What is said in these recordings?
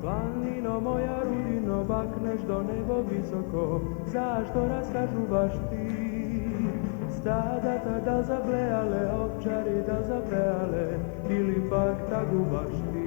Planino moja rudino, bakneš do nebo visoko, zašto raskažuvaš ti? Stadata da zablejale, ovčari da zabrejale, ili pak tagubaš ti?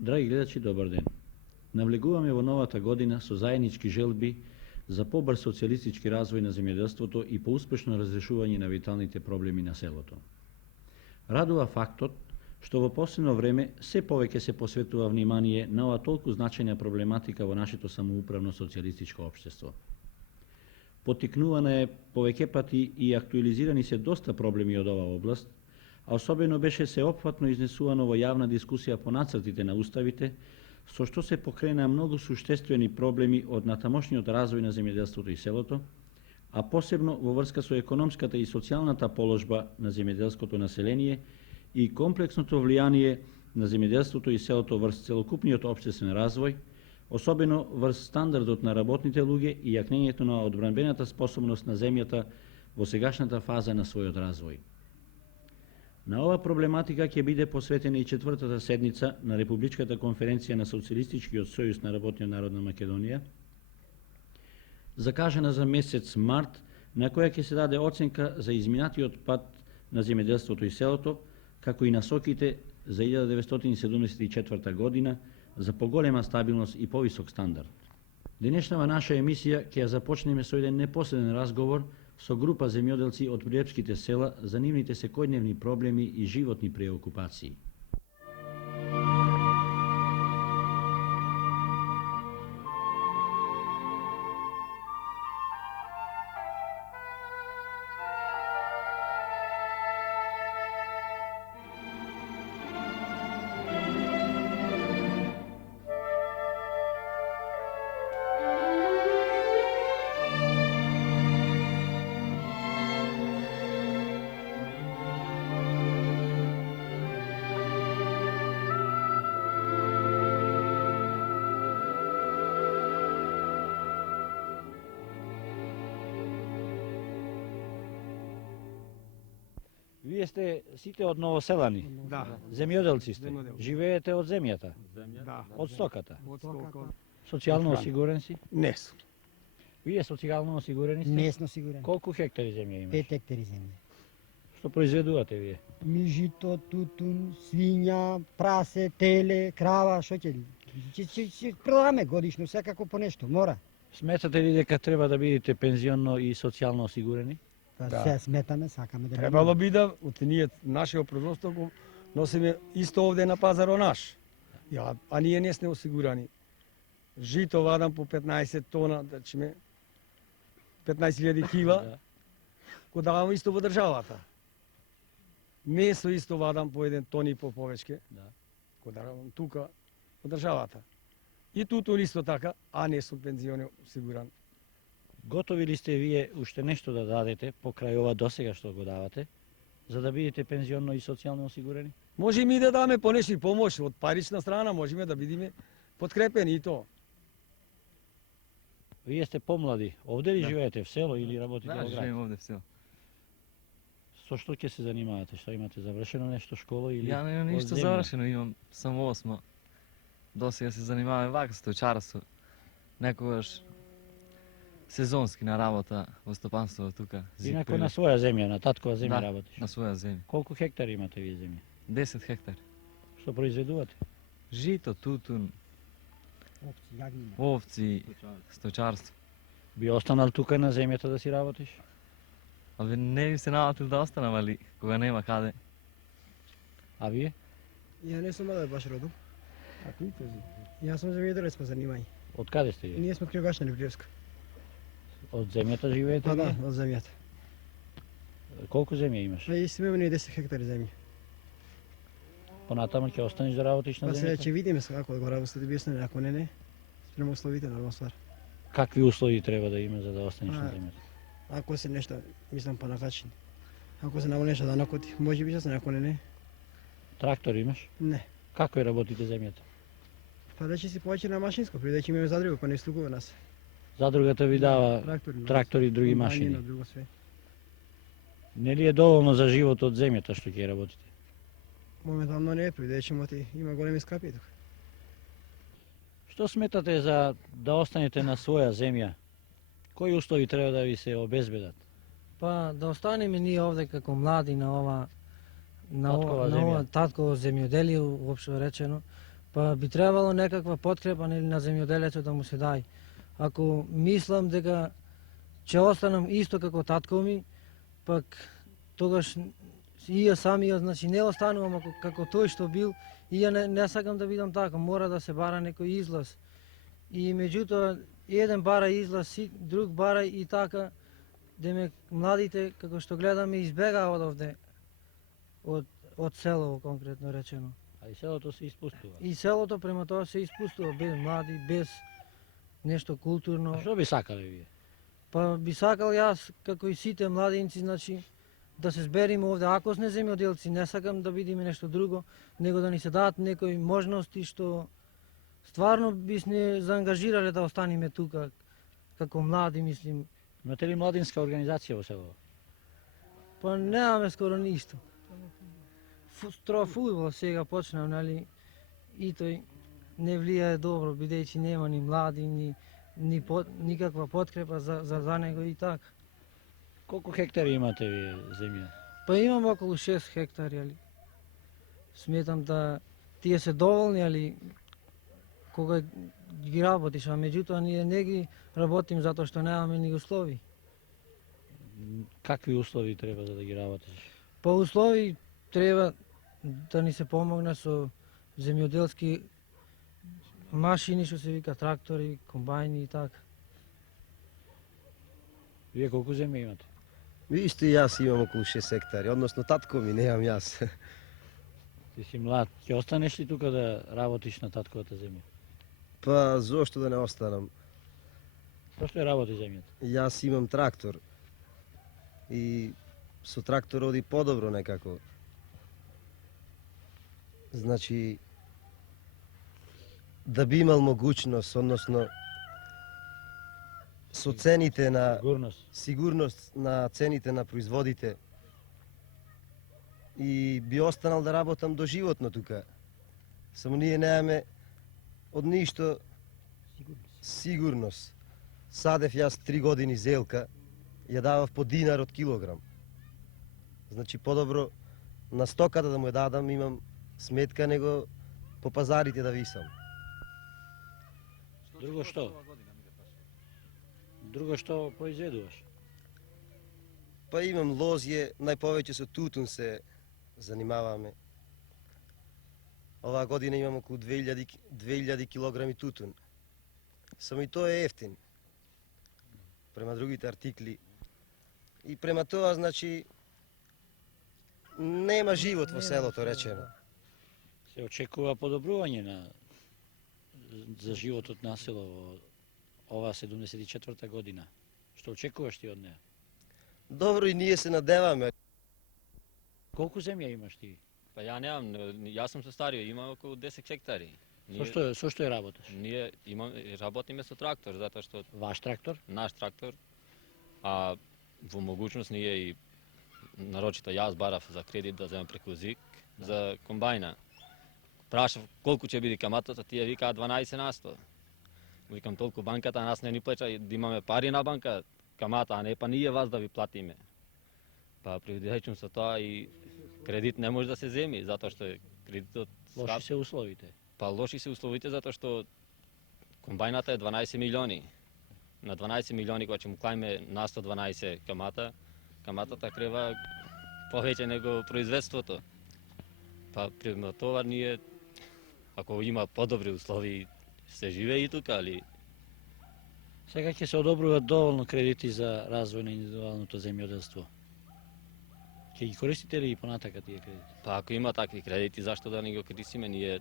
Драги гледачи, добар ден. Навлегуваме во новата година со заеднички желби за побрз социјалистички развој на земјоделството и поуспешно разрешување на виталните проблеми на селото. Радува фактот што во последно време се повеќе се посветува внимание на оваа толку значајна проблематика во нашето самоуправно социјалистичко општество. Поттикнувана е повеќе пати и актуализирани се доста проблеми од оваа област, а особено беше сеопфатно изнесувано во јавна дискусија по нацртите на уставите, со што се покрена многу суштествени проблеми од натамошниот развој на земјоделството и селото, а посебно во врска со економската и социјалната положба на земјоделското население и комплексното влијание на земјоделството и селото врз целокупниот општествен развој, особено врз стандардот на работните луѓе и јакнењето на одбранбената способност на земјата во сегашната фаза на својот развој. На ова проблематика ќе биде посветена и четвртата седница на Републичката конференција на Социјалистичкиот сојуз на работниот народ на Македонија, закажана за месец март, на која ќе се даде оценка за изминатиот пат на земјоделството и селото, како и насоките за 1974 година за поголема стабилност и повисок стандард. Денешнава наша емисија ќе ја започнеме со еден непосреден разговор со група земјоделци од прилепските села за нивните секојдневни проблеми и животни преокупации. Вие сте сите од Новоселани? Да. Земјоделци сте? Земјоделци. Живеете од земјата? Да. Од стоката? Од сколку? Социјално осигурен си? Не сум. Вие социјално осигурени сте? Не сме сигурен. Колку хектари земја имаш? 5 хектари земја. Што произведувате вие? Жито, тутун, свиња, прасе, теле, крава, што ќе ќе продаваме годишно, секако по нешто, мора. Сметате ли дека треба да бидете пензионно и социјално осигурени? Па Да. се сметаме, сакаме да Требало би да од ние нашиот производство го носиме исто овде на пазарот наш. А ние не сме осигурани. Жито вадам по 15 тона, да чиме 15.000 кила, Да. го давам исто во државата. Месо исто вадам по 1 тон и по повечке, Да. го давам тука во државата. И тутун исто така, а не сум пензионер осигуран. Готови ли сте вие уште нешто да дадете покрај ова досега што го давате, за да бидете пензионно и социјално осигурени? Можеме и да даме понешто помош од парична страна, можеме да бидеме подкрепени и то. Вие сте помлади. Овде ли Да. живеете в село или работите Да, во град? живеем овде в село. Со што ќе се занимавате? Што имате завршено нешто школа или? Ја немам ништо од земја? завршено, имам само 8. досега се занимаваме вака стојчарство. Некогаш сезонски на работа во стопанството тука. Инако на своја земја, на таткова земја Да, работиш. на своја земја. Колку хектари имате вие земја? 10 хектари. Што произведувате? Жито, тутун, Овци, јагнина. овци, стојчарство. Би останал тука на земјата да си работиш? Абе не би се наватил да останам, али кога нема каде. А вие? Ја не сум младе баш родом. А кои кажи? Јас сум земјоделец по занимање. Од каде сте И вие? ние сме криогашани Приевска. Од земјата живеете Па да, вие? од земјата. Колку земја имаш? Па и сме имаме 10 хектари земја. Понатаму ќе останеш да работиш на Па сега земјата? ќе видиме како да го работите објаснене, ако не, спрема условите нормална ствар. Какви услови треба да има за да останеш на А, земјата? Ако се нешто, мислам понакачени. Ако се наво нешто да накоти, може би ќе се, ако не. Трактор имаш? Не. Како ја работите земјата? Па да ќе си повеќе на машинско, преди да ќе имаме задруга, па не стукува нас. Задрugата ви дава трактори, трактори и други комбајни, машини. на друго све. Нели е доволно за живот од земјата што ќе работите? Моментално не е, преди да ќе има големи скапи тука. Што сметате за да останете на своја земја? Кои услови треба да ви се обезбедат? Па да останеме ние овде како млади на ова Таткова земја. татково земјоделие воопшто речено, па би требало некаква подкрепа нели на земјоделецот да му се дај. Ако мислам дека ќе останам исто како татко ми, пак тогаш и ја самиот значи не останувам како тој што бил и ја не сакам да бидам така, мора да се бара некој излаз. И меѓутоа еден бара излаз, друг бара и така демек младите како што гледаме избегаат овде од село конкретно речено. А и селото се испустува. И селото према тоа се испустува без млади, без нешто културно. А што би сакале вие? Па би сакал јас како и сите младинци значи да се збериме овде, ако сме земјоделци, не сакам да видиме нешто друго, него да ни се дадат некои можности што стварно би сме заангажирале да останеме тука како млади, мислим. Имате ли младинска организација во село? Па немаме скоро ништо. Стро фудбал сега почнав, нели, и тој не влијае добро, бидејќи нема ни млади, никаква подкрепа за него и така. Колку хектари имате вие земја? Па имам околу 6 хектари, али сметам да тие се доволни, али кога ги работиш, а меѓутоа ние не ги работим затоа што немаме ни услови. Какви услови треба за да ги работиш? По услови треба да ни се помогне со земјоделски машини, што се вика трактори, комбајни и така. Вие колку земја имате? Исто и јас имам околу 6 хектари, односно татко ми, немам јас. Ти си млад. Ќе останеш ли тука да работиш на татковата земја? Па зошто да не останам? Со што ја работи земјата? Јас имам трактор и со трактор оди подобро некако. Значи, да би имал могуćност, односно со цените на сигурност на цените на производите и би останал да работам доживотно тука. Само ние немаме од ништо сигурност. Садев јас 3 години зелка, ја давав по динар од килограм. Значи подобро на стоката да му ја дадам, имам сметка, него по пазарите да висам. Друго што? Друго што произведуваш? Па имам лозје, најповеќе со тутун се занимаваме. Оваа година имам околу 2000 килограми тутун. Само и тоа е ефтин. Према другите артикли. И према тоа, значи, нема живот во селото, речено. Се очекува подобрување за животот на село во оваа 74-та година. Што очекуваш ти од неа? Добро, и ние се надеваме. Колку земја имаш ти? Па ја немам, јас сум со стариот, имам околу 10 хектари. Со што ја работиш? Ние работиме со трактор, затоа што Ваш трактор? наш трактор, а во могуćност ние и нарочито јас барав за кредит да земам преку ЗИК за комбајна. прашав колку ќе биде каматата, тие викаат 12%. Викам толку банката, а нас не ни плеча да имаме пари на банка, камата, а не па ние вас да ви платиме. Па привидечам со тоа и кредит не може да се земи, затоа што е кредитот Лоши се условите. Па лоши се условите затоа што комбајната е 12 милиони. На 12 милиони кога ќе му клајме на 112 камата, каматата крева повеќе него производството. Па према тоа ние, ако има подобри услови, се живее и тука, али Сега ќе се одобруваат доволно кредити за развој на индивидуалното земјоделство. Ќе ги користите ли и понатака тие кредити? па ако има такви кредити, зашто да не го користиме? Ние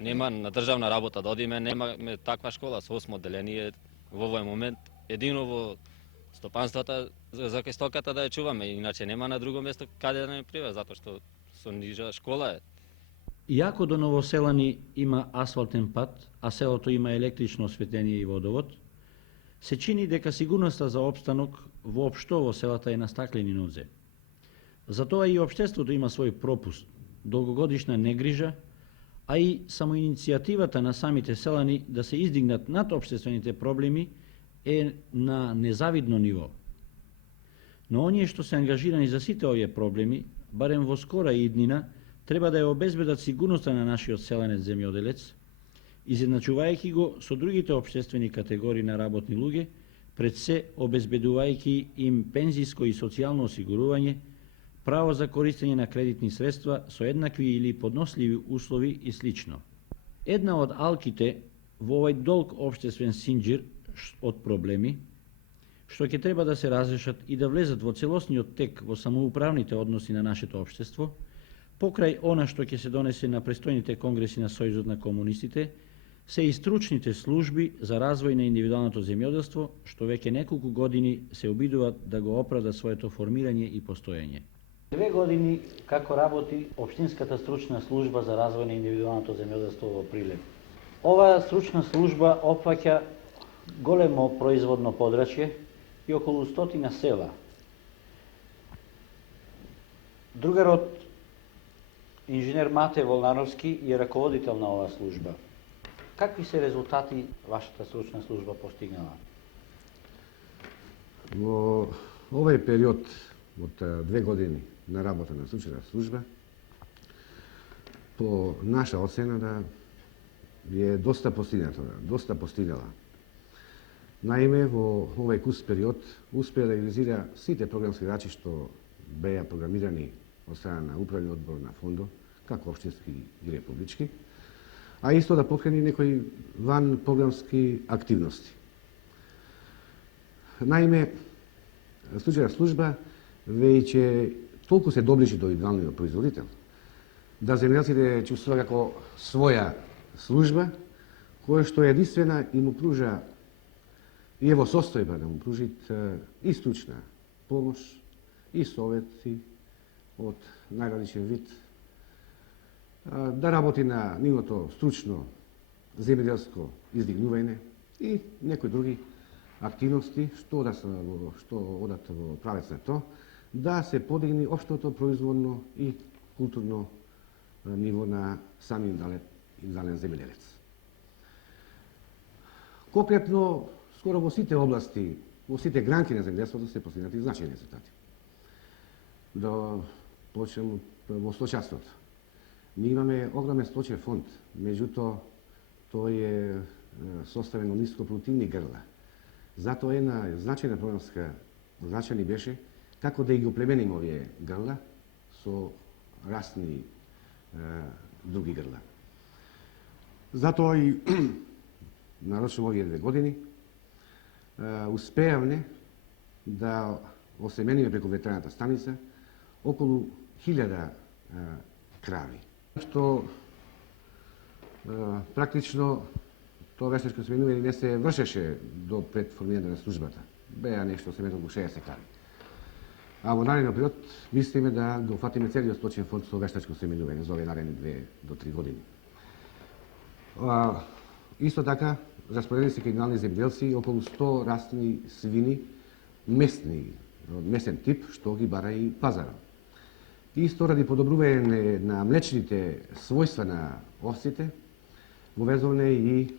нема на државна работа да одиме, немаме таква школа со 8 одделение во овој момент. Едино во стопанствата за кај стоката да ја чуваме, иначе нема на друго место каде да не прива, затоа што со нижа школа е. Иако до Новоселани има асфалтен пат, а селото има електрично осветление и водовод, се чини дека сигурноста за опстанок воопшто во селата е на стаклени нозе. Затоа и општеството има свој пропуст, долгогодишна негрижа, а и самоиницијативата на самите селани да се издигнат над општествените проблеми е на незавидно ниво. Но оние што се ангажирани за сите овие проблеми, барем во скора иднина, треба да ја обезбедат сигурноста на нашиот селенец земјоделец, изедначувајќи го со другите општествени категории на работни луѓе, пред се обезбедувајќи им пензиско и социјално осигурување, право за користење на кредитни средства со еднакви или подносливи услови и слично. Една од алките во овој долг општествен синџир од проблеми, што ќе треба да се разрешат и да влезат во целосниот тек во самоуправните односи на нашето општество, покрај она што ќе се донесе на престојните конгреси на Сојузот на комунистите, се и стручните служби за развој на индивидуалното земјоделство, што веќе неколку години се обидуваат да го оправдат своето формирање и постоење. 2 години како работи Општинската стручна служба за развој на индивидуалното земјоделство во Прилеп. Оваа стручна служба опфаќа големо производно подрачје и околу 100 села. Другарот инженер Мате Волнановски е раководител на оваа служба. Какви се резултати вашата стручна служба постигнала? Во овој период од 2 години на работа на стручната служба, по наша оцена да е доста постигнала. Наиме, во овој кус период успеа да реализира сите програмски задачи што беа програмирани од страна на управниот одбор на фондот, како општински и републички, а исто да покрени некои ван програмски активности. Наиме, стручната служба веќе толку се доближи до идеалниот производител, да земјоделците чувствува како своја служба, која што е единствена и му пружа и е во состојба да му пружи и стручна помош, и совети од најразличен вид, да работи на нивното стручно земјоделско издигнување и некои други активности што одат во правец на тоа, да се подигне општото производно и културно ниво на сами индивидуален земјоделец. Конкретно, скоро во сите области, во сите гранки на земјоделството се постигнати значајни резултати. Да почнем во сточарството. Ние имаме огромен сточен фонд, меѓутоа тој е составен од нископродуктивни грла. Затоа една значајна програмска задача ни беше како да ги оплемениме овие грла со расни други грла. Затоа и нарочно овие 2 години успеавме да осемениме преку ветераната станица околу 1000 крави. Што практично тоа вештачко семењување не се вршеше до пред формирање на службата. Беа нешто семењето околу 60 крави. А во наредниот период мислиме да го фатиме целиот сточен фонд со вештачко семењување за овие наредни 2 до 3 години. Исто така, распоредени се криминални земјоделци околу 100 расни свини, местни, од местен тип, што ги бара и пазарот. Исто ради подобрување на млечните својства на овците, вовезуване и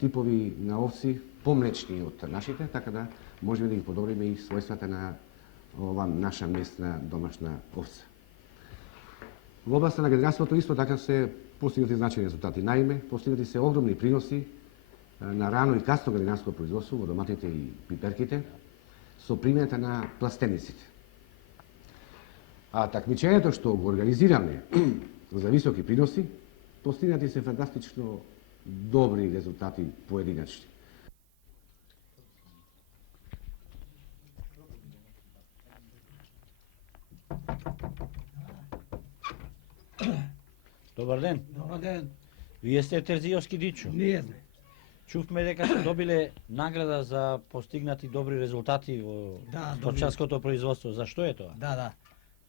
типови на овци помлечни од нашите, така да можеме да ги подобриме и својствата на ова наша местна домашна овца. Во областа на гајдарството исто така се постигнати значајни резултати. Наиме, постигнати се огромни приноси на рано и касно гајдарско производство во доматите и пиперките со примената на пластениците. А такмичењето што го организираме за високи приноси, постигнати се фантастично добри резултати поединачни. Добар ден. Добар ден. Вие сте Терзијовски Дичо. Ние сме. Чувме дека сте добиле награда за постигнати добри резултати во сточарското производство. Зашто е тоа? Да.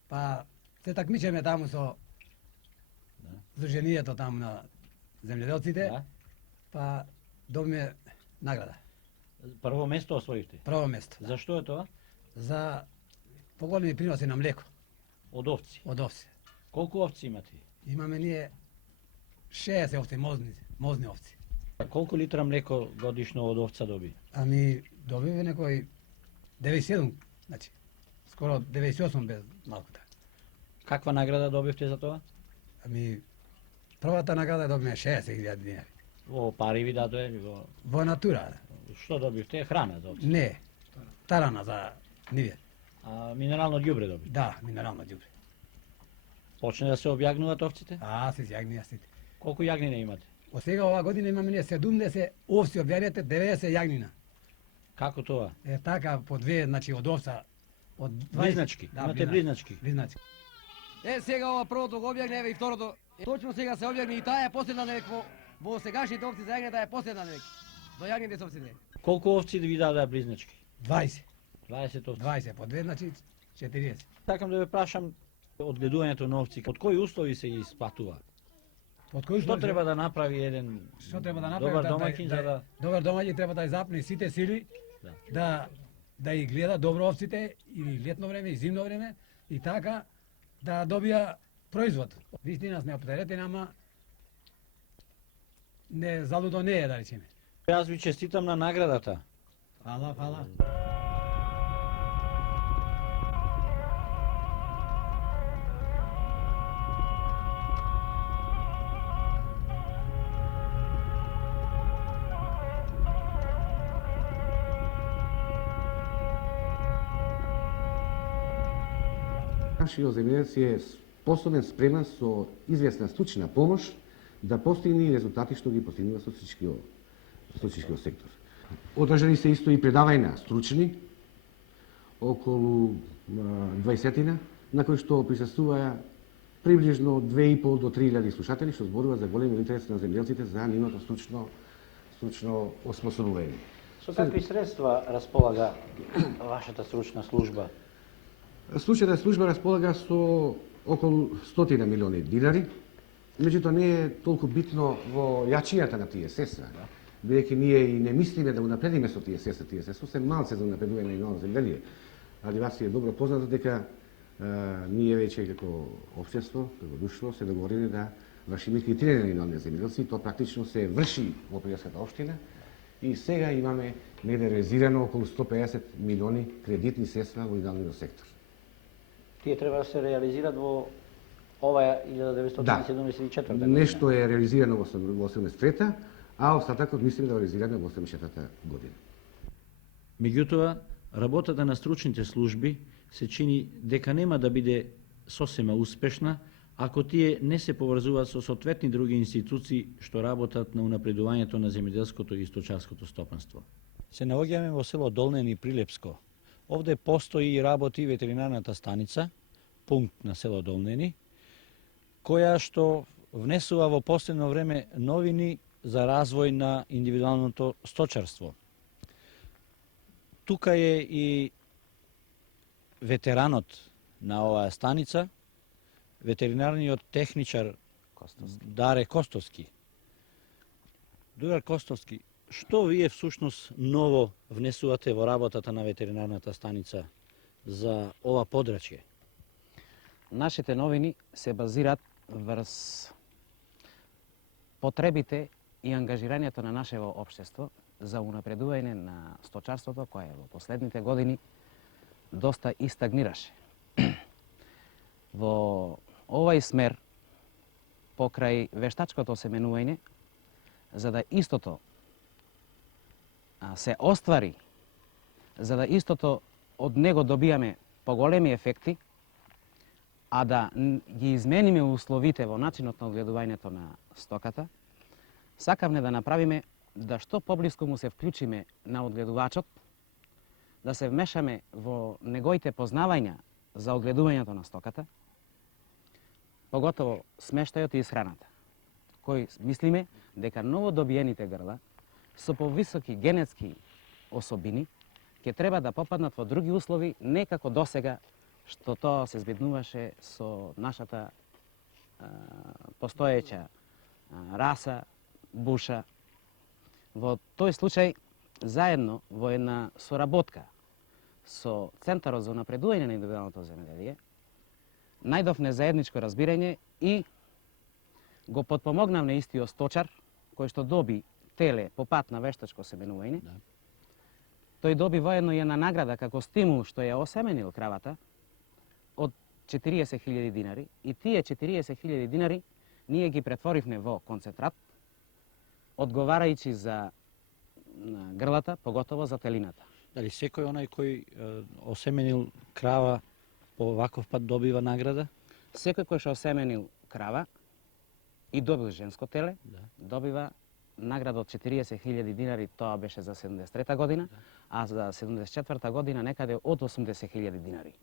Па се такмичеме таму со Сдруженијето таму на земјоделците. Да. Па добиме награда. Прво место освоивте. Прво место. Зашто е тоа? За поголеми приноси на млеко Од овци. од овци. Колку овци имате? Имаме ние 60 овци, мозни овци. Колку литра млеко годишно од овца доби? Ами добиве некој 97, значи скоро 98 без малкута. Каква награда добивте за тоа? Ами првата награда добиме 60.000 динари. Во пари ви дадоа или во... Во натура. Што добивте? Храна за овци. Не, тарана за ниве. А минерално ѓубре добивте? Да, минерално ѓубре. Почне да се објагнуваат овците? Се јагнија сите. Колку јагнина имате? Од сега оваа година имаме ние 70 овци објагнете, 90 јагнина. Како тоа? Е така по две, значи од овца, од 20... Близначки? Имате близначки? Близначки. Сега ова првото го објагне, и второто. Точно сега се објагне и таа е последна на век во сегашните овци за јагне, таа е последна на век. До јагните овците. Колку овци ви дадоа близначки? 20. 20 овци. 20 по две, значи 40. Сакам да ве прашам од гледувањето на овци, од кои услови се исплатува? Од кој Што треба да направи еден добар домаќин за да... Добар домаќин треба да запне сите сили, да ги гледа добро овците и летно време и зимно време и така да добија производ. Вистина сме оптеретени, ама не залудо не е, да речеме. Јас ви честитам на наградата. Фала. Нашиот земјоделец е способен, спремен со известна стручна помош да постигне резултати што ги постигнува со стотичкиот сектор. Одржани се исто и предавања стручни, околу 20-тина, на кои што присуствуваа приближно 2.500 до 3.000 слушатели, што зборува за голем интерес на земјоделците за нивното стручно осмособување. Со какви средства располага вашата стручна служба? Случајната служба располага со околу 100 милиони динари, меѓутоа не е толку битно во јачината на тие средства, бидејќи ние и не мислиме да унапредиме со тие средства се малце за унапредување на ново земјелие, али вас е добро познато дека ние веќе како општество, како друштво се договориле да вршиме кредитирање на нови земјоделци, тоа практично се врши во Пријаската општина и сега имаме негде реализирано околу 150 милиони кредитни средства во идеалниот сектор. Тие треба да се реализират во оваа 1974 година. Нешто е реализирано во 83-та, а остатокот мислиме да реализираме во 84-та година. Меѓутоа, работата на стручните служби се чини дека нема да биде сосема успешна ако тие не се поврзуваат со соодветни други институции што работат на унапредувањето на земјоделското и сточарското стопанство. Се наоѓаме во село Долнени Прилепско. Овде постои и работи ветеринарната станица, пункт на село Долнени, која што внесува во последно време новини за развој на индивидуалното сточарство. Тука е и ветеранот на оваа станица, ветеринарниот техничар Даре Костовски. Дудар Костовски, што вие всушност ново внесувате во работата на ветеринарната станица за ова подрачје? Нашите новини се базираат врз потребите и ангажирањето на нашето општество за унапредување на сточарството, кое во последните години доста и стагнираше. Во овај смер, покрај вештачкото осеменување, за да истото се оствари, за да истото од него добијаме поголеми ефекти, а да ги измениме условите во начинот на одгледувањето на стоката, сакавме да направиме да што поблиску му се вклучиме на одгледувачот, да се вмешаме во неговите познавања за одгледувањето на стоката, поготово смештајот и исхраната, кој мислиме дека новодобиените грла со повисоки генетски особини ќе треба да попаднат во други услови, не како досега, што тоа се збеднуваше со нашата постоеќа раса, буша. Во тој случај, заедно во една соработка со Центарот за унапредување на индивидуалното земјоделие, најдовме заедничко разбирање и го потпомогнавме истиот сточар, кој што доби теле по пат на вештачко семенување. Тој доби воедно и една награда како стимул што ја осеменил кравата од 40.000 динари, и тие 40.000 динари ние ги претворивме во концентрат, одговарајќи за грлата, поготово за телината. Дали секој онај кој осеменил крава по ваков пат добива награда? Секој кој што осеменил крава и добил женско теле, добива награда од 40.000 динари, тоа беше за 73-та година, а за 74-та година некаде од 80.000 динари.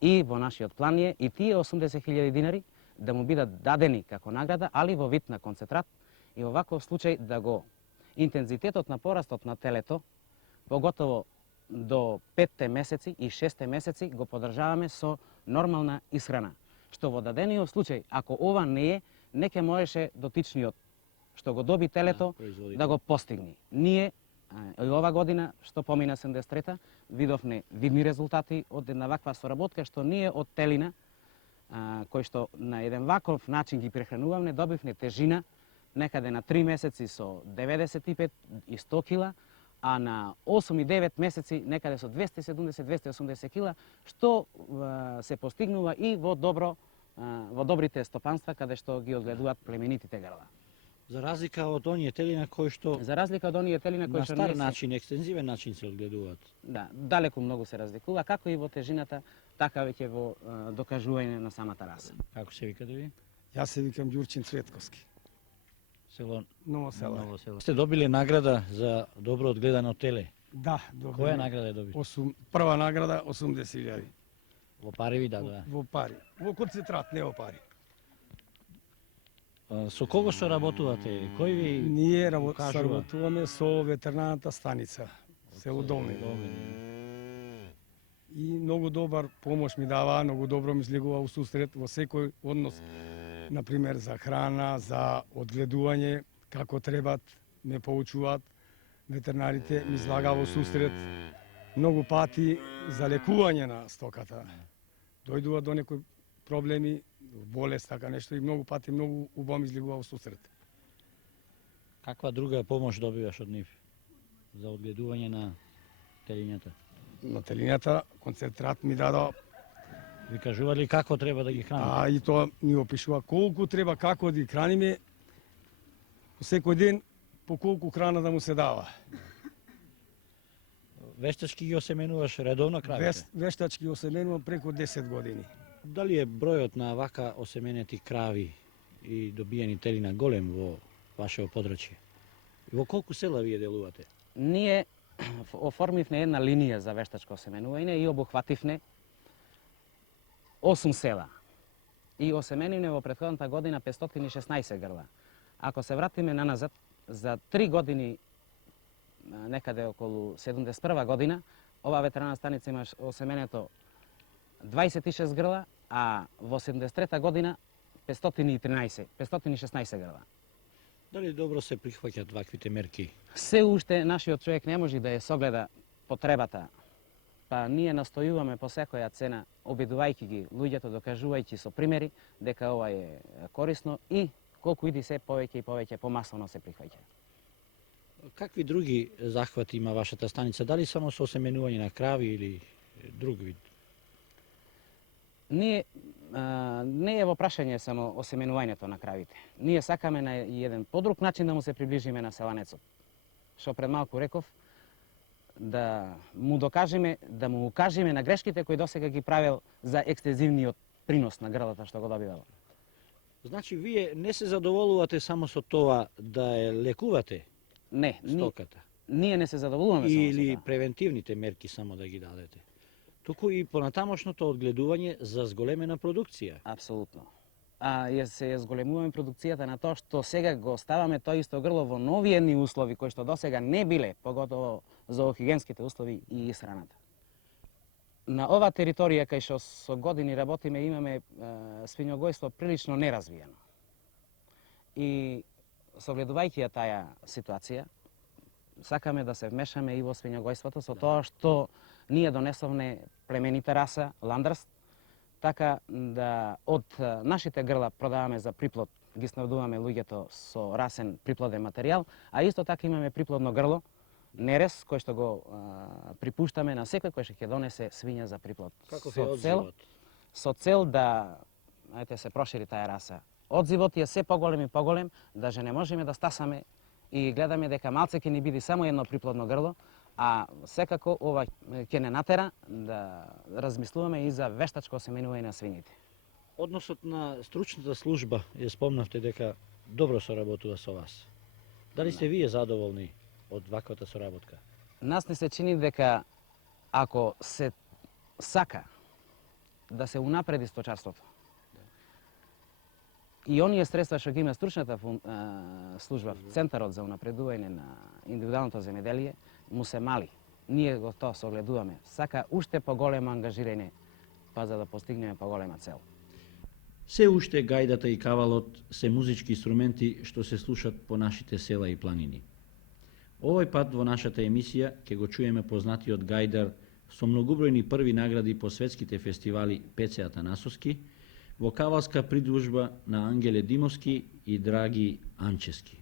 И во нашиот план е и тие 80.000 динари да му бидат дадени како награда, али во вид на концентрат, и во ваков случај да го интензитетот на порастот на телето, поготово до 5-те месеци и 6-те месеци го подржаваме со нормална исхрана. Што во дадениот случај, ако ова не е, не ќе можеше дотичниот што го доби телето да го постигне. Ние и ова година, што помина 73-та, видовме видни резултати од една ваква соработка, што ние од телина, кој што на еден ваков начин ги прехрануваме, добивме тежина некаде на 3 месеци со 95 и 100 кила, а на 8 и 9 месеци некаде со 270-280 кила, што се постигнува и во добрите стопанства каде што ги одгледуваат племенитите грла. За разлика од оние телина кои што на стар начин, екстензивен начин се одгледуваат. Да, далеку многу се разликува, како и во тежината, така веќе во докажување на самата раса. Како се викате ви? Јас се викам Ѓурчин Цветковски. Село Ново село. Ново село. Сте добиле награда за добро одгледано теле. Да, добро. Која награда добите? Прва награда 80.000. Во пари ви дадоа? Во пари. Во концентрат, не во пари. Со кого соработувате? Кој ви Ние соработуваме со ветеринарната станица, село Долни. И многу добар помош ми дава, многу добро ми слегува усусрет во секој однос. Например, за храна, за одгледување, како требат, ме поучуваат. Ветеринарите ми излага во сусрет многу пати за лекување на стоката. Дојдува до некои проблеми, болест, така нешто, и многу пати многу убаво ми излегува во сусрет. Каква друга помош добиваш од нив за одгледување на телињата? На телињата концентрат ми дадо. Ви кажували како треба да ги храните? И тоа ми опишува колку треба, како да ги храниме, секој ден по колку храна да му се дава. Вештачки ги осеменуваш редовно кравите? Вештачки осеменувам преку 10 години. Дали е бројот на вака осеменети крави и добиени телина голем во вашето подрачје? И во колку села вие делувате? Ние оформивме една линија за вештачко осеменување и обухвативме 8 села. И осеменивме во претходната година 516 грла. Ако се вратиме наназад, за 3 години, некаде околу 71 година, ова ветеринарна станица има осеменето 26 грла, а во 73 година 516 грла. Дали добро се прихваќаат ваквите мерки? Се уште нашиот човек не може да ја согледа потребата Па ние настојуваме по секоја цена, обидувајќи ги луѓето, докажувајќи со примери дека ова е корисно и колку иди се повеќе и повеќе помасовно се прифаќа. Какви други захвати има вашата станица? Дали само со осеменување на крави или друг вид? Ние не е во прашање само осеменувањето на кравите. Ние сакаме на еден подруг начин да му се приближиме на селанецот. Што пред малку реков, да му докажеме, да му укажеме на грешките кои досега ги правил за екстензивниот принос на грлата што го добивал. Значи, вие не се задоволувате само со тоа да ја лекувате Не, стоката? ние не се задоволуваме само со Или тоа. превентивните мерки само да ги дадете? Туку и понатамошното одгледување за зголемена продукција. Апсолутно. Се зголемуваме продукцијата на тоа што сега го ставаме тоа исто грло во нови едни услови кои што досега не биле, поготово зоохигиенските услови и исхраната. На ова територија кај што со години работиме имаме свињогојство прилично неразвиено. И согледувајќи ја таа ситуација, сакаме да се вмешаме и во свињогојството со тоа што ние донесовме племените раса Ландрст, така да од нашите грла продаваме за приплод, ги снабдуваме луѓето со расен приплоден материјал, а исто така имаме приплодно грло, нерес, кој што го припуштаме на секој кој што ќе донесе свиња за приплод. Каков е одзивот? Со цел да се прошири таа раса. Одзивот е се поголем и поголем, даже не можеме да стасаме и гледаме дека малце ќе ни биде само едно приплодно грло, а секако ова ќе не натера да размислуваме и за вештачко осеменување на свињите. Односот на стручната служба, ја спомнавте дека добро соработува со вас. Дали сте вие задоволни од ваквата соработка? Нас не се чини дека ако се сака да се унапреди сточарството, и оние средства што ги има стручната служба, Центарот за унапредување на индивидуалното земјоделие, му се мали. Ние го тоа согледуваме. Сака уште поголемо ангажирање, па за да постигнеме поголема цел. Се уште гајдата и кавалот се музички инструменти што се слушат по нашите села и планини. Овој пат во нашата емисија ќе го чуеме познатиот гајдар со многобројни први награди по светските фестивали Пеце Атанасовски, во кавалска придружба на Ангеле Димовски и Драги Анчески.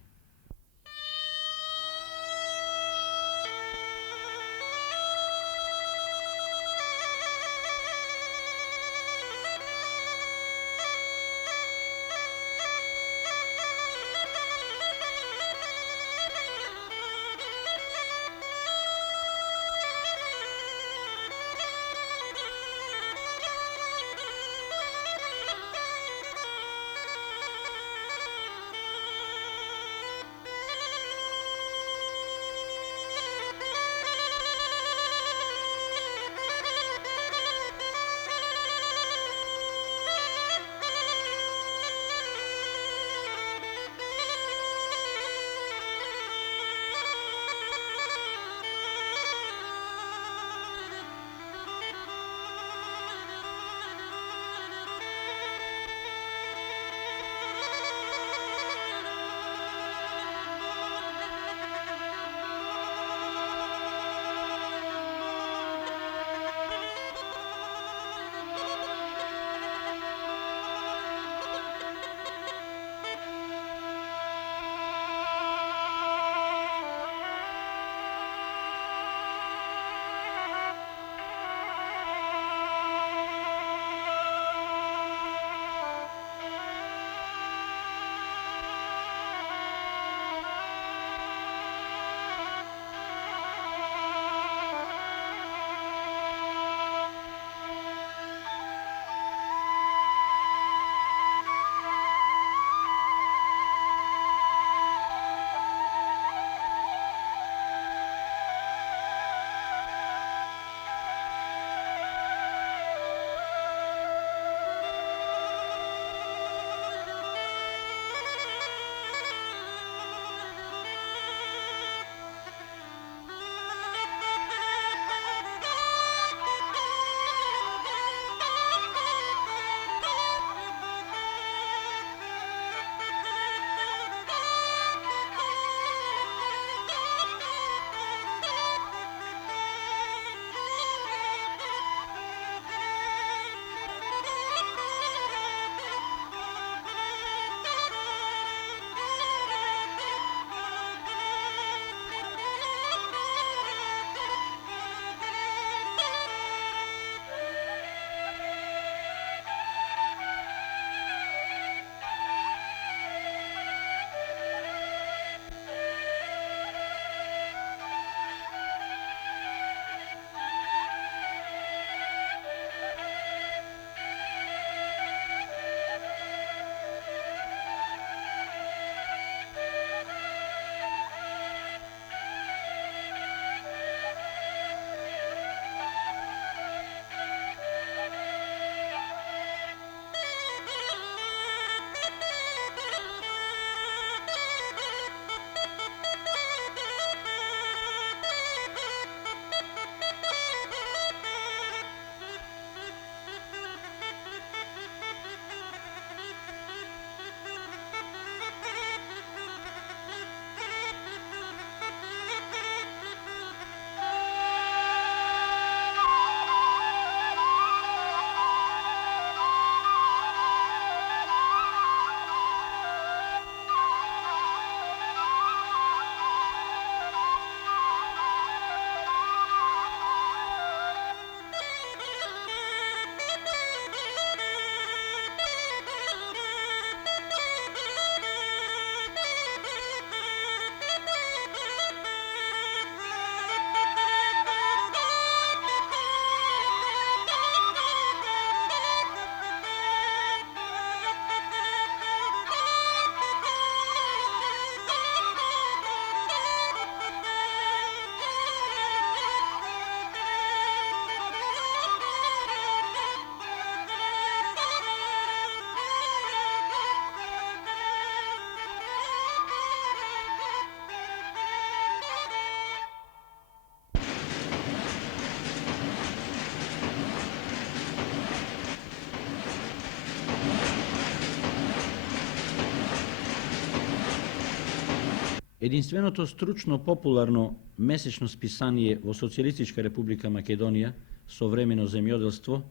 Единственото стручно популарно месечно списание во Социјалистичка република Македонија, Современо земјоделство,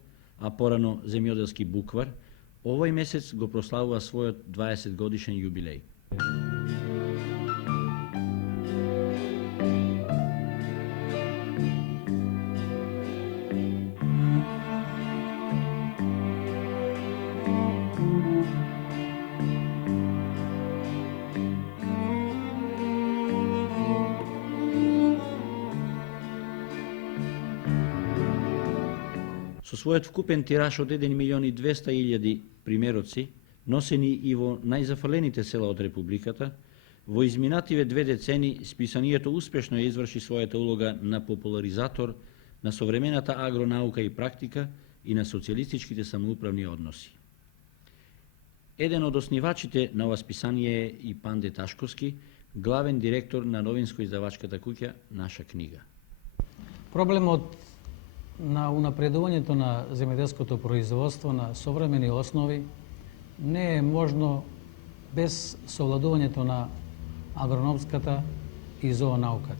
а порано Земјоделски буквар, овој месец го прославува својот 20 годишен јубилеј. Со својот вкупен тираж од 1.200.000 примероци, носени и во најзафалените села од Републиката, во изминативе 2 децени списанието успешно ја изврши својата улога на популаризатор на современата агронаука и практика и на социјалистичките самоуправни односи. Еден од основачите на ова списание е и Панде Ташковски, главен директор на новинско-издавачката куќа Наша книга. Проблемот на унапредувањето на земјоделското производство на современи основи не е можно без совладувањето на агрономската и зоонаука.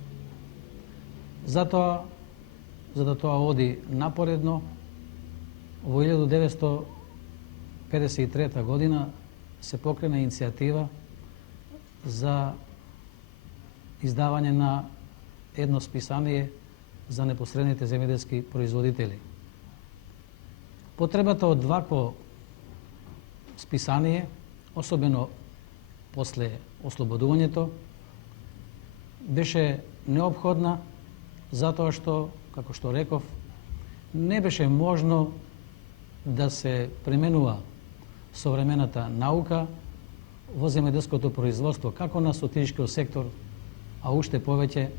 Затоа, за да тоа оди напоредно, во 1953 година се покрена иницијатива за издавање на едно списание за непосредните земјоделски производители. Потребата од вакво списание, особено после ослободувањето, беше неопходна затоа што, како што реков, не беше можно да се применува современата наука во земјоделското производство, како на стотинишкиот сектор, а уште повеќе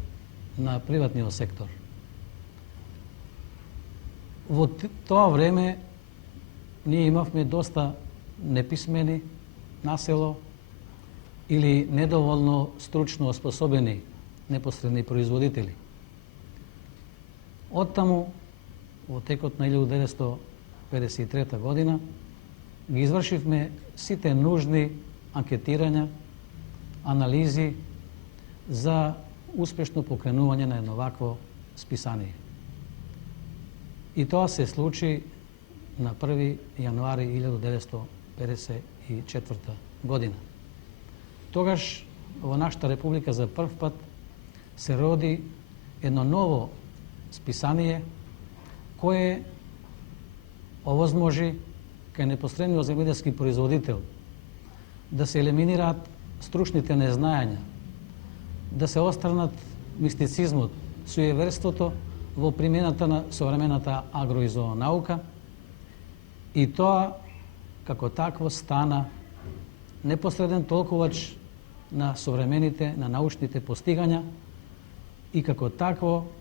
на приватниот сектор. Во тоа време ние имавме доста неписмени на село или недоволно стручно оспособени непосредни производители. Оттаму, во текот на 1953 година, ги извршивме сите нужни анкетирања, анализи за успешно покренување на едно вакво списание. И тоа се случи на 1. јануари 1954 година. Тогаш во нашата република за прв пат се роди едно ново списание кое овозможи кај непосредниот земјоделски производител да се елиминираат стручните незнаења, да се отстранат мистицизмот, суеверството во примената на современата агро и зоонаука, и тоа како такво стана непосреден толкувач на современите, на научните постигања и како такво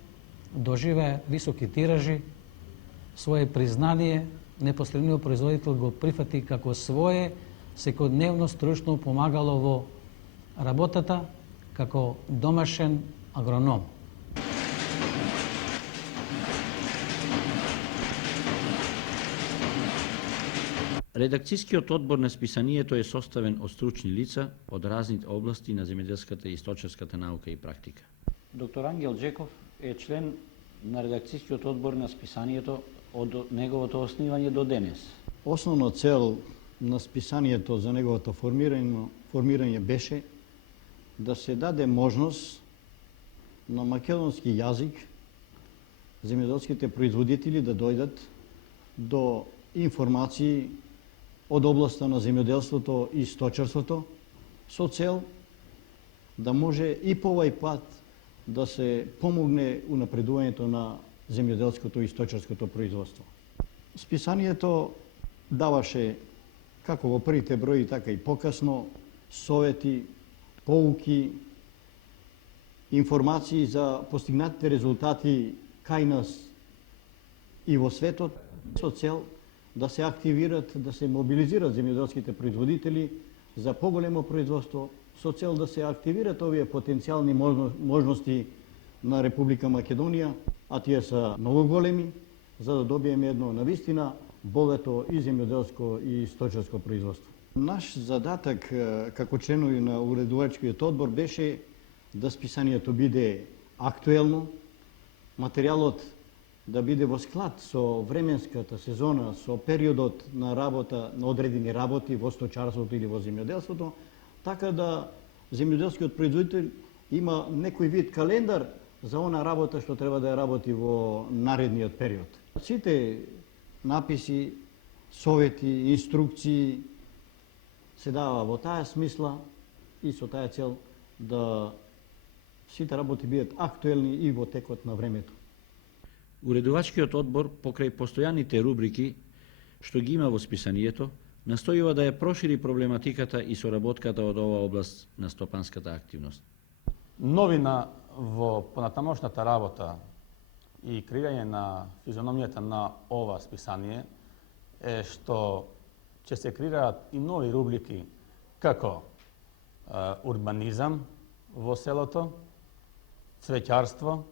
доживее високи тиражи, свое признание, непосредниот производител го прифати како свое секојдневно стручно помагало во работата како домашен агроном. Редакцијскиот одбор на списанието е составен од стручни лица од разните области на земјоделската и сточарската наука и практика. Доктор Ангел Джеков е член на редакцијскиот одбор на списанието од неговото основање до денес. Основна цел на списанието за неговото формирање беше да се даде можност на македонски јазик земјоделските производители да дојдат до информации од областа на земјоделството и сточарството со цел да може и по овај пат да се помогне унапредувањето на земјоделското и сточарското производство. Списанието даваше како во првите брои, така и покасно совети, поуки, информации за постигнатите резултати кај нас и во светот со цел да се активират, да се мобилизират земјоделските производители за поголемо производство, со цел да се активират овие потенцијални можности на Република Македонија, а тие се многу големи, за да добиеме едно навистина богато и земјоделско и сточарско производство. Наш задаток како членови на уредувачкиот одбор беше да списанието биде актуелно, материјалот да биде во склад со временската сезона, со периодот на работа, на одредени работи во сточарството или во земјоделството, така да земјоделскиот производител има некој вид календар за она работа што треба да ја работи во наредниот период. Сите написи, совети, инструкции се дава во таа смисла и со таа цел да сите работи бидат актуелни и во текот на времето. Уредувачкиот одбор, покрај постојаните рубрики што ги има во списанието, настојува да ја прошири проблематиката и соработката од оваа област на стопанската активност. Новина во понатамошната работа и креирање на физиономијата на ова списание е што ќе се креираат и нови рубрики како урбанизам во селото, цвеќарство,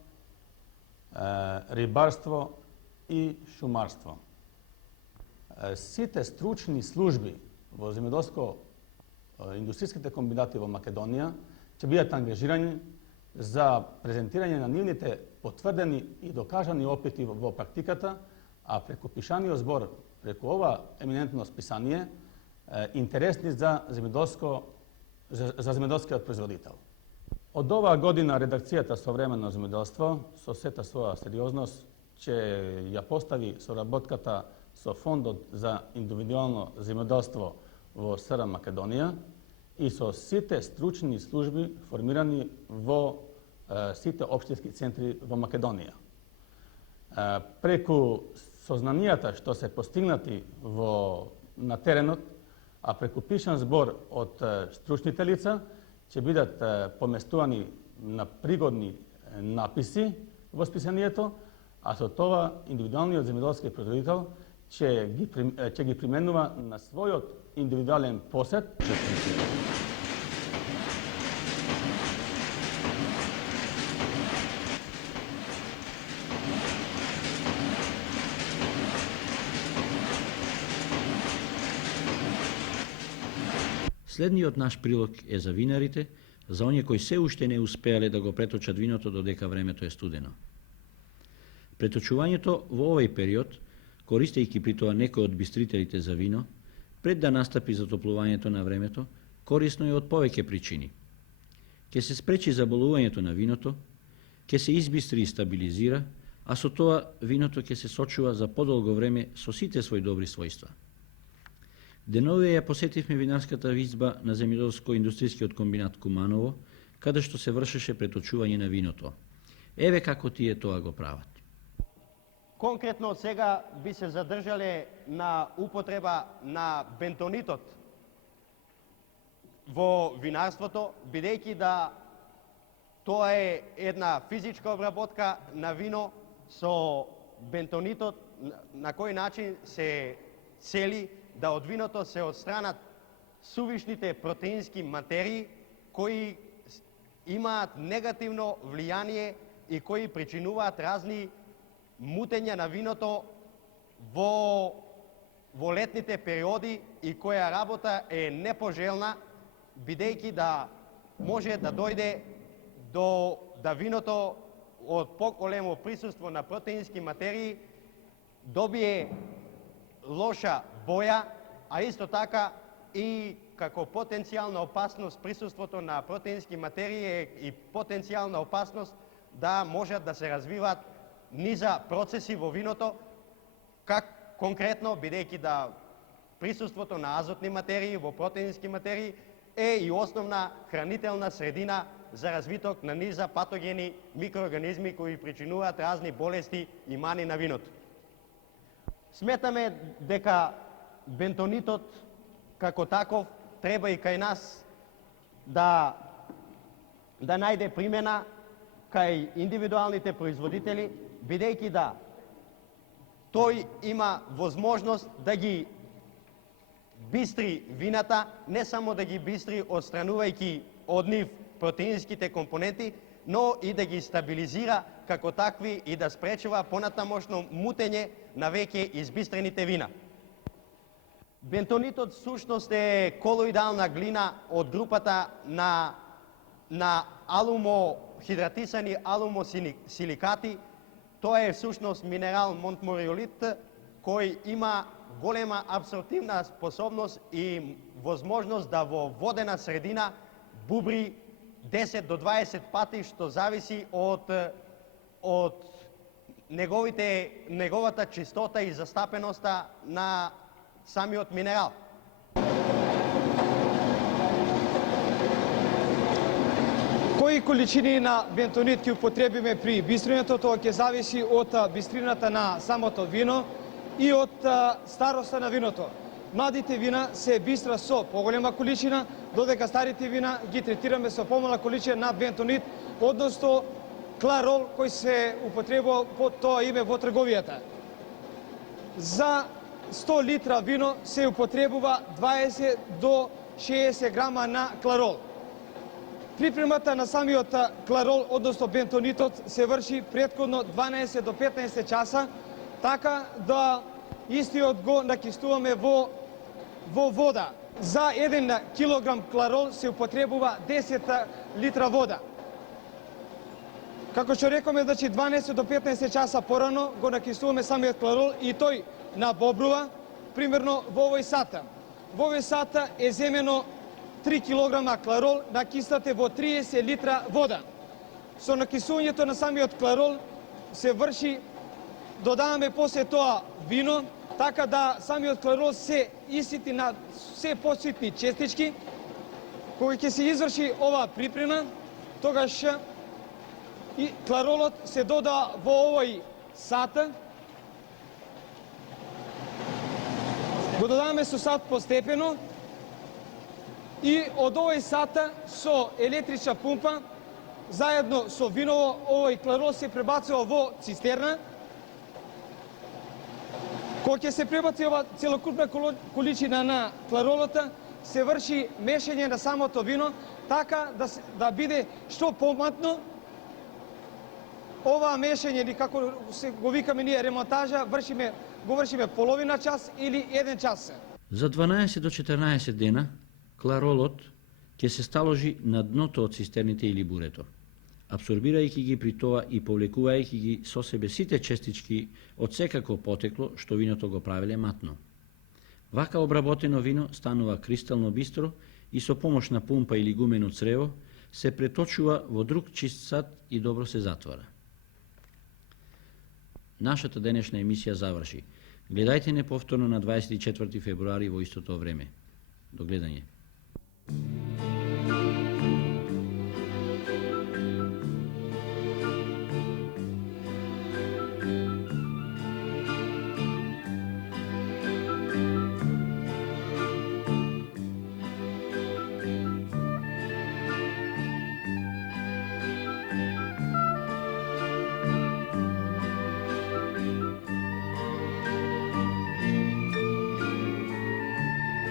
рибарство и шумарство. Сите стручни служби во земјоделско-индустријските комбинати во Македонија ќе бидат ангажирани за презентирање на нивните потврдени и докажани опити во практиката, а преку пишаниот збор, преку ова еминентно списание, интересни за земјоделскиот производител. Од оваа година редакцијата Современо земјоделство со сета своја сериозност ќе ја постави соработката со Фондот за индивидуално земјоделство во СР Македонија и со сите стручни служби формирани во сите општински центри во Македонија. Преку сознанијата што се постигнати на теренот, а преку пишан збор од стручните лица, ќе бидат поместувани на пригодни написи во списанието, а со тоа индивидуалниот земјоделски производител ќе ги применува на својот индивидуален посет. Следниот наш прилог е за винарите, за оние кои се уште не успеале да го преточат виното додека времето е студено. Преточувањето во овој период, користејќи при тоа некои од бистрителите за вино, пред да настапи затоплувањето на времето, корисно е од повеќе причини. Ке се спречи заболувањето на виното, ке се избистри и стабилизира, а со тоа виното ке се сочува за подолго време со сите своји добри својства. Денове ја посетивме винарската изба на земјоделско-индустријскиот комбинат Куманово, каде што се вршеше преточување на виното. Еве како тие тоа го прават. Конкретно сега би се задржале на употреба на бентонитот во винарството, бидејќи да тоа е една физичка обработка на вино со бентонитот, на кој начин се цели да од виното се отстранат сувишните протеински материи кои имаат негативно влијание и кои причинуваат разни мутења на виното во летните периоди и која работа е непожелна, бидејќи да може да дојде да виното од поголемо присуство на протеински материи добие лоша боја, а исто така и како потенцијална опасност присуството на протеински материи е и потенцијална опасност да можат да се развиваат низа процеси во виното, как конкретно, бидејќи да присуството на азотни материи во протеински материи е и основна хранителна средина за развиток на низа патогени микроорганизми кои причинуваат разни болести и мани на виното. Сметаме дека бентонитот како таков треба и кај нас да најде примена кај индивидуалните производители, бидејќи да тој има возможност да ги бистри вината, не само да ги бистри отстранувајќи од нив протеинските компоненти, но и да ги стабилизира како такви и да спречува понатамошно мутење на веќе избистрените вина. Бентонитот сушност е колоидална глина од групата на алумохидратисани алумосиликати. Тоа е всушност минерал монтмориолит кој има голема абсорбтивна способност и возможност да во водена средина бубри 10 до 20 пати, што зависи од неговата чистота и застапеноста на самиот минерал. Кои количини на бентонит ќе употребиме при бистринето, тоа ќе зависи од бистрината на самото вино и од староста на виното. Младите вина се бистра со поголема количина, додека старите вина ги третираме со помала количина на бентонит, односно кларол кој се употребува под тоа име во трговијата. За 100 литра вино се употребува 20 до 60 грама на кларол. Припремата на самиот кларол, односно бентонитот, се врши претходно 12 до 15 часа, така да истиот го накистуваме во вода. За 1 килограм кларол се употребува 10 литра вода. Како што рекоме, значи 12 до 15 часа порано го накистуваме самиот кларол и тој набобрува, примерно во овој сата. Во овој сата е земено 3 килограма кларол, накистате во 30 литра вода. Со накисувањето на самиот кларол се врши, додаваме после тоа вино, така да самиот кларол се исити на се поситни честички. Кога ќе се изврши оваа припрема, тогаш и кларолот се дода во овој сата. Го додаваме со сат постепено и од овој сата со електрична пумпа, заедно со виново, овој кларол се пребацува во цистерна. Кога ќе се пребаци ова целокупна количина на кларолота, се врши мешање на самото вино, така да биде што поматно. Ова мешање, или како го викаме ние ремонтажа, го вршиме половина час или 1 час. За 12 до 14 дена кларолот ќе се сталожи на дното од цистерните или бурето, абсорбирајќи ги при тоа и повлекувајќи ги со себе сите честички од секако потекло што виното го правеле матно. Вака обработено вино станува кристално бистро и со помош на пумпа или гумено црево се преточува во друг чист сат и добро се затвора. Нашата денешна емисија заврши. Гледајте не повторно на 24 февруари во истото време. До гледање.